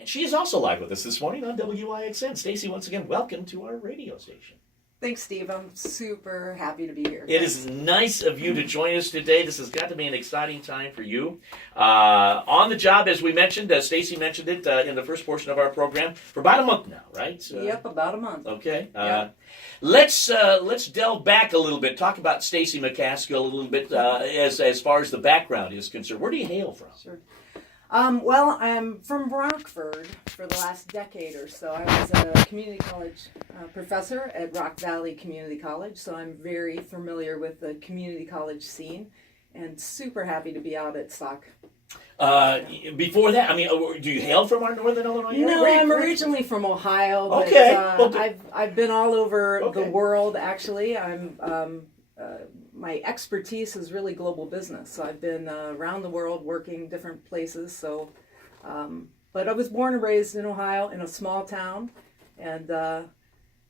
And she is also live with us this morning on WIXN. Stacy, once again, welcome to our radio station. Thanks, Steve. I'm super happy to be here. It is nice of you to join us today. This has got to be an exciting time for you. On the job, as we mentioned, Stacy mentioned it in the first portion of our program, for about a month now, right? Yep, about a month. Okay. Yep. Let's delve back a little bit. Talk about Stacy McCaskill a little bit as far as the background is concerned. Where do you hail from? Sure. Well, I'm from Rockford for the last decade or so. I was a community college professor at Sauk Valley Community College, so I'm very familiar with the community college scene and super happy to be out at Sauk. Before that, I mean, do you hail from our northern Illinois area? No, I'm originally from Ohio, but Okay. I've been all over Okay. the world, actually. My expertise is really global business, so I've been around the world working different places. So, but I was born and raised in Ohio in a small town, and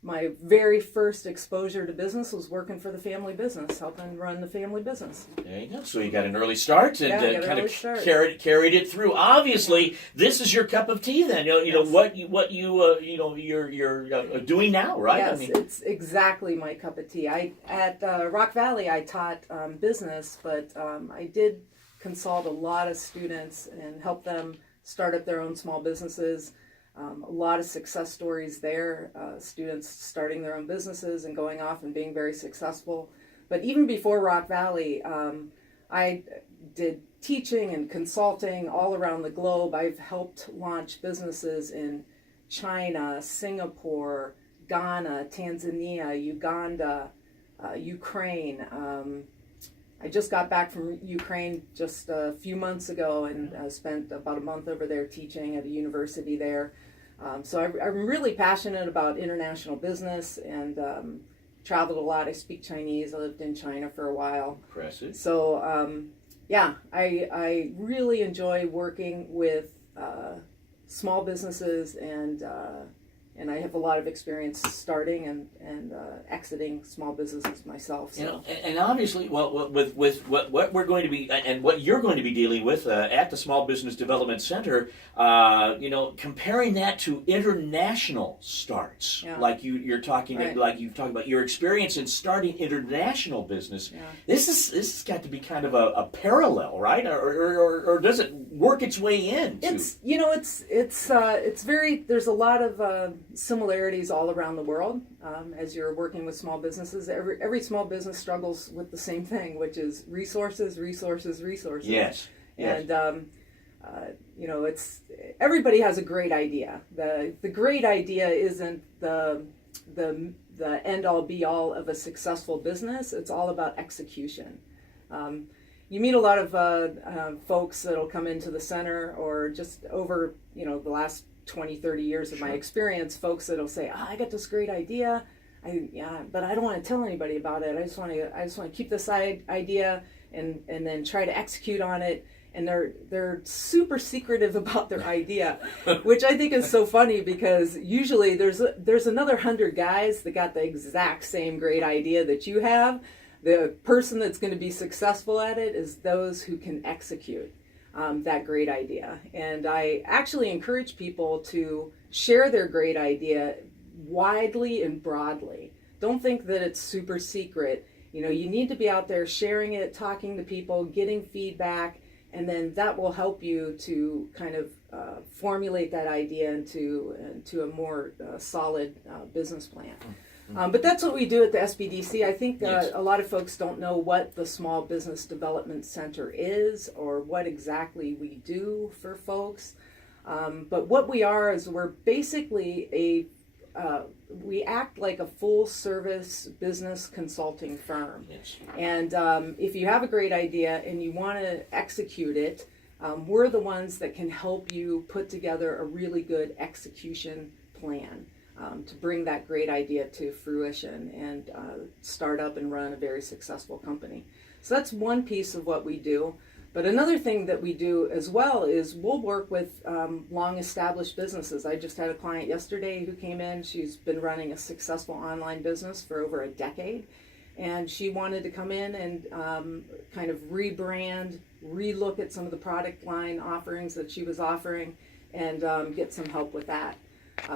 my very first exposure to business was working for the family business, helping run the family business. There you go. So you got an early start and kind of carried it through. Obviously, this is your cup of tea. Then you know what you're doing now, right? Yes, I mean, it's exactly my cup of tea. At Sauk Valley, I taught business, but I did consult a lot of students and help them start up their own small businesses. A lot of success stories there, students starting their own businesses and going off and being very successful. But even before Sauk Valley, I did teaching and consulting all around the globe. I've helped launch businesses in China, Singapore, Ghana, Tanzania, Uganda, Ukraine. I just got back from Ukraine just a few months ago and spent about a month over there teaching at a university there. So I'm really passionate about international business and traveled a lot. I speak Chinese. I lived in China for a while. Impressive. So I really enjoy working with small businesses and I have a lot of experience starting and exiting small businesses myself. So. You know, and obviously, well, with what we're going to be and what you're going to be dealing with at the Small Business Development Center, comparing that to international starts, like you're talking, right. Like you've talked about your experience in starting international business. Yeah. This has got to be kind of a parallel, right? Or does it work its way in? It's very. There's a lot of similarities all around the world as you're working with small businesses. Every small business struggles with the same thing, which is resources. Yes. And it's everybody has a great idea. The great idea isn't the end all be all of a successful business. It's all about execution. You meet a lot of folks that'll come into the center or just over the last 20, 30 years of my experience, folks that'll say, I got this great idea, but I don't want to tell anybody about it. I just want to keep this idea and then try to execute on it. And they're super secretive about their idea, which I think is so funny because usually there's another 100 guys that got the exact same great idea that you have. The person that's going to be successful at it is those who can execute that great idea. And I actually encourage people to share their great idea widely and broadly. Don't think that it's super secret. You need to be out there sharing it, talking to people, getting feedback, and then that will help you to kind of formulate that idea into a more solid business plan. But that's what we do at the SBDC. I think a lot of folks don't know what the Small Business Development Center is or what exactly we do for folks. But what we are is we're basically we act like a full-service business consulting firm. Yes. And if you have a great idea and you want to execute it, we're the ones that can help you put together a really good execution plan. To bring that great idea to fruition and start up and run a very successful company. So that's one piece of what we do. But another thing that we do as well is we'll work with long-established businesses. I just had a client yesterday who came in. She's been running a successful online business for over a decade. And she wanted to come in and kind of rebrand, relook at some of the product line offerings that she was offering, and get some help with that.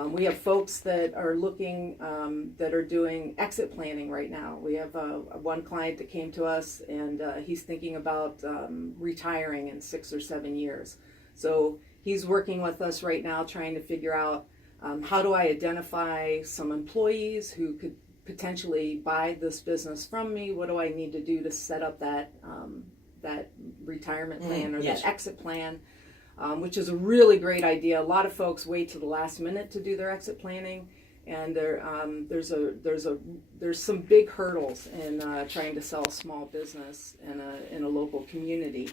We have folks that are looking, that are doing exit planning right now. We have one client that came to us, and he's thinking about retiring in 6 or 7 years. So he's working with us right now trying to figure out how do I identify some employees who could potentially buy this business from me? What do I need to do to set up that retirement plan or yes. that exit plan? Which is a really great idea. A lot of folks wait to the last minute to do their exit planning, and there's some big hurdles in trying to sell a small business in a local community.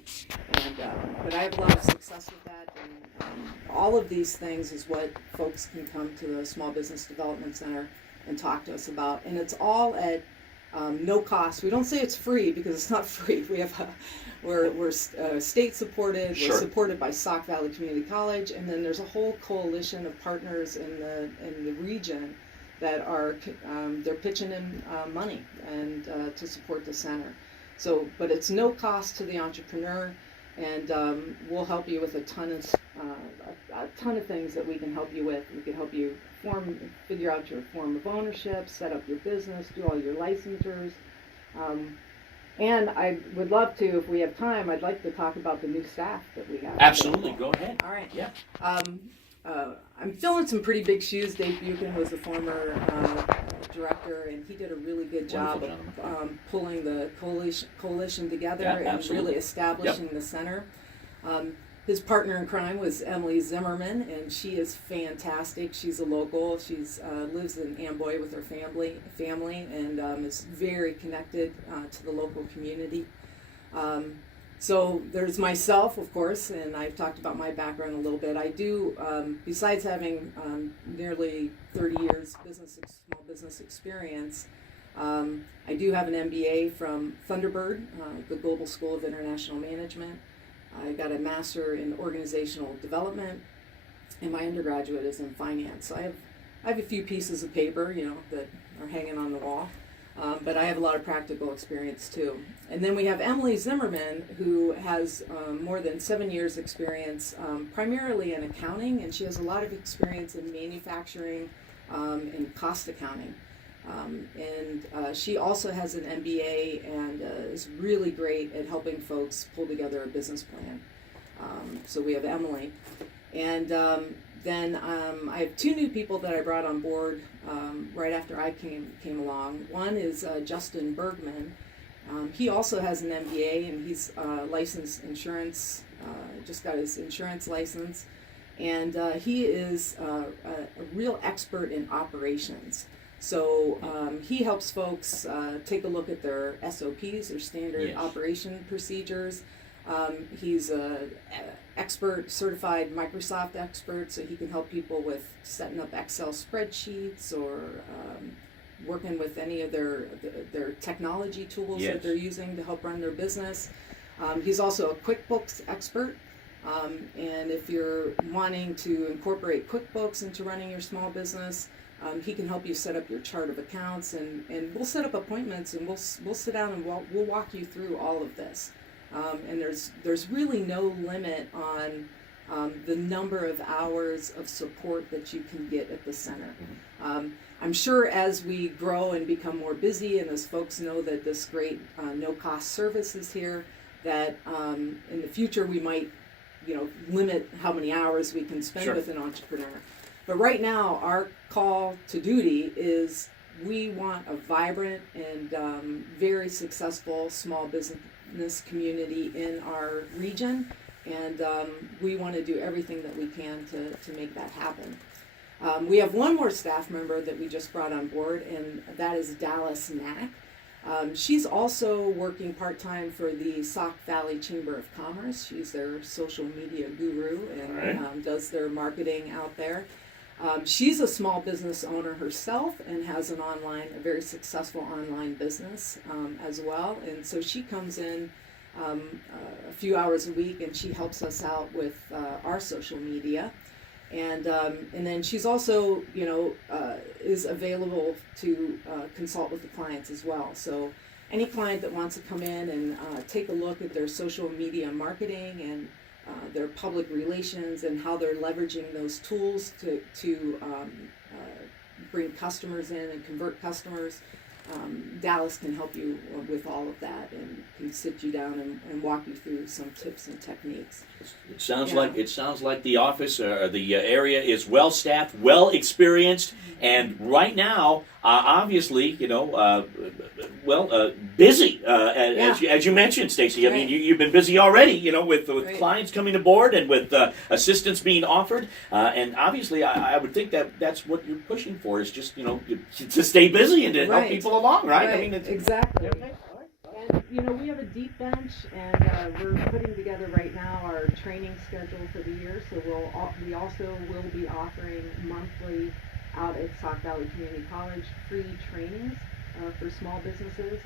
And but I have a lot of success with that. And all of these things is what folks can come to the Small Business Development Center and talk to us about, and it's all at no cost. We don't say it's free because it's not free. We have we're state supported. Sure. We're supported by Sauk Valley Community College, and then there's a whole coalition of partners in the region that are they're pitching in money and to support the center. So, but it's no cost to the entrepreneur, and we'll help you with a ton of things that we can help you with. We can help you figure out your form of ownership, set up your business, do all your licensures. And I would love to, if we have time, I'd like to talk about the new staff that we have. Absolutely, go ahead. All right. Yeah. I'm filling some pretty big shoes. Dave Buchan was the former director, and he did a really good job of pulling the coalition together and really establishing the center. His partner in crime was Emily Zimmerman, and she is fantastic. She's a local. She's lives in Amboy with her family, and is very connected to the local community. So there's myself, of course, and I've talked about my background a little bit. I do, besides having nearly 30 years small business experience, I do have an MBA from Thunderbird, the Global School of International Management. I got a master in organizational development, and my undergraduate is in finance. So I have a few pieces of paper, that are hanging on the wall, but I have a lot of practical experience too. And then we have Emily Zimmerman, who has more than 7 years experience, primarily in accounting, and she has a lot of experience in manufacturing and cost accounting. And she also has an MBA and is really great at helping folks pull together a business plan. So we have Emily. And then I have 2 new people that I brought on board right after I came along. One is Justin Bergman. He also has an MBA, and he's licensed insurance, just got his insurance license. And he is a real expert in operations. So he helps folks take a look at their SOPs, their standard operation procedures. He's an expert, certified Microsoft expert, so he can help people with setting up Excel spreadsheets or working with any of their technology tools that they're using to help run their business. He's also a QuickBooks expert. And if you're wanting to incorporate QuickBooks into running your small business, he can help you set up your chart of accounts, and we'll set up appointments, and we'll sit down and we'll walk you through all of this. And there's really no limit on the number of hours of support that you can get at the center. I'm sure as we grow and become more busy, and as folks know that this great no-cost service is here, that in the future we might limit how many hours we can spend with an entrepreneur. But right now, our call to duty is we want a vibrant and very successful small business community in our region, and we want to do everything that we can to make that happen. We have one more staff member that we just brought on board, and that is Dallas Knack. She's also working part-time for the Sauk Valley Chamber of Commerce. She's their social media guru and does their marketing out there. She's a small business owner herself and has a very successful online business as well. And so she comes in a few hours a week, and she helps us out with our social media. And then she's also, is available to consult with the clients as well. So any client that wants to come in and take a look at their social media marketing and their public relations and how they're leveraging those tools to bring customers in and convert customers. Dallas can help you with all of that and can sit you down and walk you through some tips and techniques. It sounds like the office or the area is well staffed, well experienced, and right now, obviously, busy. As you mentioned, Stacy. I mean, you've been busy already. With clients coming aboard and with assistance being offered, and obviously, I would think that's what you're pushing for is just to stay busy and to help people along, right? I mean, exactly. Okay. And we have a deep bench, and we're putting together right now our training schedule for the year. So we also will be offering monthly out at Sauk Valley Community College free trainings for small businesses.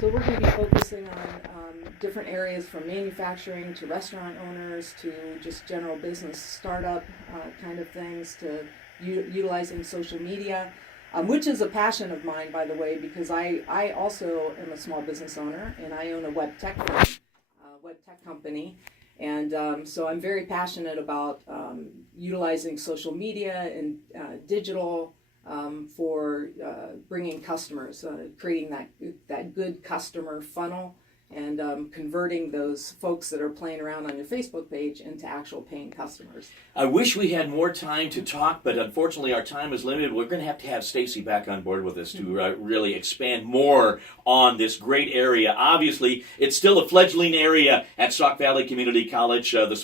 So we're going to be focusing on different areas from manufacturing to restaurant owners to just general business startup kind of things to utilizing social media. Which is a passion of mine, by the way, because I also am a small business owner and I own a web tech company. And so I'm very passionate about utilizing social media and digital for bringing customers, creating that good customer funnel and converting those folks that are playing around on your Facebook page into actual paying customers. I wish we had more time to talk, but unfortunately our time is limited. We're going to have Stacy back on board with us to really expand more on this great area. Obviously, it's still a fledgling area at Sauk Valley Community College. The